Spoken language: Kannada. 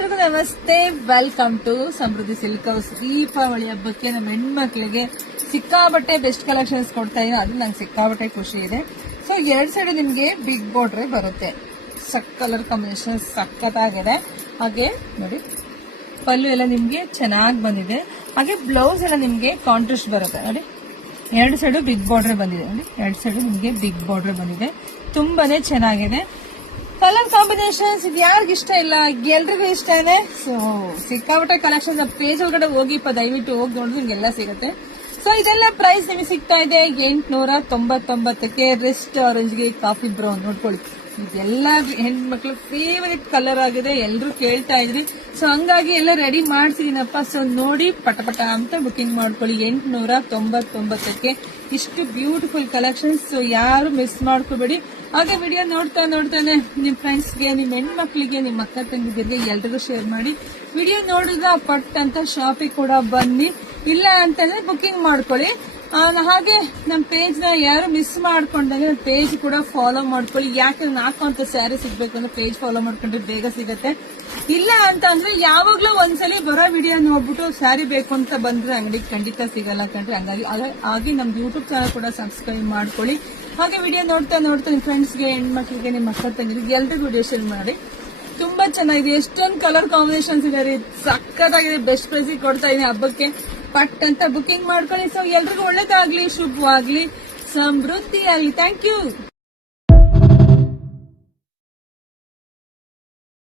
ನಮಸ್ತೆ, welcome to Samruddhi silk house. Deepavali ಹಬ್ಬಕ್ಕೆ ನಮ್ಮ ಹೆಣ್ಮಕ್ಳಿಗೆ ಸಿಕ್ಕಾಬಟ್ಟೆ ಬೆಸ್ಟ್ ಕಲೆಕ್ಷನ್ಸ್ ಕೊಡ್ತಾ ಇದೆ. ಅದು ನಂಗೆ ಸಿಕ್ಕಾಬಟ್ಟೆ ಖುಷಿ ಇದೆ. ಸೊ ಎರಡ್ ಸೈಡ್ ನಿಮ್ಗೆ ಬಿಗ್ ಬಾರ್ಡರ್ ಬರುತ್ತೆ. ಕಲರ್ ಕಾಂಬಿನೇಷನ್ ಸಖತ್ತಾಗಿದೆ. ಹಾಗೆ ನೋಡಿ ಪಲ್ಲು ಎಲ್ಲ ನಿಮ್ಗೆ ಚೆನ್ನಾಗಿ ಬಂದಿದೆ. ಹಾಗೆ ಬ್ಲೌಸ್ ಎಲ್ಲ ನಿಮ್ಗೆ ಕಾಂಟ್ರಾಸ್ಟ್ ಬರುತ್ತೆ. ನೋಡಿ ಎರಡು ಸೈಡು ಬಿಗ್ ಬಾರ್ಡರ್ ಬಂದಿದೆ. ನೋಡಿ ಎರಡು ಸೈಡು ನಿಮ್ಗೆ ಬಿಗ್ ಬಾರ್ಡರ್ ಬಂದಿದೆ. ತುಂಬಾನೇ ಚೆನ್ನಾಗಿದೆ. ಕಲರ್ ಕಾಂಬಿನೇಷನ್ಸ್ ಇದು ಯಾರಿಗ ಇಷ್ಟ ಇಲ್ಲ, ಎಲ್ರಿಗೂ ಇಷ್ಟ ಇದೆ. ಸೊ ಸಿಕ್ಕಾಪಟ್ಟೆ ಕಲೆಕ್ಷನ್ಸ್ ಪೇಜ್ ಒಳಗಡೆ ಹೋಗಿಪ್ಪ, ದಯವಿಟ್ಟು ಹೋಗಿ ನೋಡಿದ್ರೆ ನಿಮ್ಗೆಲ್ಲ ಸಿಗುತ್ತೆ. ಸೊ ಇದೆಲ್ಲ ಪ್ರೈಸ್ ನಿಮಗೆ ಸಿಗ್ತಾ ಇದೆ 899ಕ್ಕೆ. ರೆಸ್ಟ್ ಆರೆಂಜ್ಗೆ ಕಾಫಿ ಬ್ರೌನ್ ನೋಡ್ಕೊಳ್ಳಿ. ಇದೆಲ್ಲ ಹೆಣ್ಮಕ್ಳು ಫೇವರೇಟ್ ಕಲರ್ ಆಗಿದೆ, ಎಲ್ರು ಕೇಳ್ತಾ ಇದ್ರಿ. ಸೊ ಹಂಗಾಗಿ ಎಲ್ಲ ರೆಡಿ ಮಾಡ್ಸಿದೀನಪ್ಪ. ಸೊ ನೋಡಿ ಪಟ ಅಂತ ಬುಕಿಂಗ್ ಮಾಡ್ಕೊಳ್ಳಿ. 899ಕ್ಕೆ ಇಷ್ಟು ಬ್ಯೂಟಿಫುಲ್ ಕಲೆಕ್ಷನ್ಸ್. ಸೊ ಯಾರು ಮಿಸ್ ಮಾಡ್ಕೋಬೇಡಿ. ಹಾಗೆ ವಿಡಿಯೋ ನೋಡ್ತಾನೆ ನಿಮ್ ಫ್ರೆಂಡ್ಸ್ಗೆ, ನಿಮ್ ಹೆಣ್ಮಕ್ಳಿಗೆ, ನಿಮ್ ಅಕ್ಕ ತಂಗಿದಿರಿಗೆ ಎಲ್ರಿಗೂ ಶೇರ್ ಮಾಡಿ. ವಿಡಿಯೋ ನೋಡಿದ್ರೆ ಪಟ್ ಅಂತ ಶಾಪಿಗೆ ಕೂಡ ಬನ್ನಿ. ಇಲ್ಲ ಅಂತಂದ್ರೆ ಬುಕಿಂಗ್ ಮಾಡ್ಕೊಳ್ಳಿ. ಹಾಗೆ ನಮ್ಮ ಪೇಜ್ ನ ಯಾರು ಮಿಸ್ ಮಾಡ್ಕೊಂಡಂಗೆ ಪೇಜ್ ಕೂಡ ಫಾಲೋ ಮಾಡ್ಕೊಳ್ಳಿ. ಯಾಕೆ ಹಾಕುವಂತ ಸ್ಯಾರಿ ಸಿಗ್ಬೇಕು ಅಂದ್ರೆ ಪೇಜ್ ಫಾಲೋ ಮಾಡ್ಕೊಂಡ್ರೆ ಬೇಗ ಸಿಗತ್ತೆ. ಇಲ್ಲ ಅಂತ ಅಂದ್ರೆ ಯಾವಾಗ್ಲೂ ಒಂದ್ಸಲಿ ಬರೋ ವಿಡಿಯೋ ನೋಡ್ಬಿಟ್ಟು ಸ್ಯಾರಿ ಬೇಕು ಅಂತ ಬಂದ್ರೆ ಅಂಗಡಿಗೆ ಖಂಡಿತ ಸಿಗಲ್ಲ ಕಂಡ್ರೆ. ಹಂಗಾಗಿ ಹಾಗೆ ನಮ್ದು ಯೂಟ್ಯೂಬ್ ಚಾನಲ್ ಕೂಡ ಸಬ್ಸ್ಕ್ರೈಬ್ ಮಾಡ್ಕೊಳ್ಳಿ. ಹಾಗೆ ವಿಡಿಯೋ ನೋಡ್ತಾ ನಿಮ್ ಫ್ರೆಂಡ್ಸ್ಗೆ, ಹೆಣ್ಮಕ್ಳಿಗೆ, ನಿಮ್ಮ ಅಕ್ಕ ತಂಗಿರಿಗೆ ಎಲ್ರಿಗೂ ವಿಡಿಯೋ ಶೇರ್ ಮಾಡಿ. ತುಂಬಾ ಚೆನ್ನಾಗಿದೆ. ಎಷ್ಟೊಂದು ಕಲರ್ ಕಾಂಬಿನೇಷನ್ಸ್ ಇದೆ ರೀ, ಸಕ್ಕತ್ತಾಗಿದೆ. ಬೆಸ್ಟ್ ಪ್ರೈಸ್ ಕೊಡ್ತಾ ಇದೀನಿ ಹಬ್ಬಕ್ಕೆ. ಪಟ್ ಅಂತ ಬುಕಿಂಗ್ ಮಾಡ್ಕೊಳ್ಳಿ. ಸೊ ಎಲ್ರಿಗೂ ಒಳ್ಳೇದಾಗ್ಲಿ, ಶುಭವಾಗ್ಲಿ, ಸಮೃದ್ಧಿ ಆಗಲಿ. Thank you.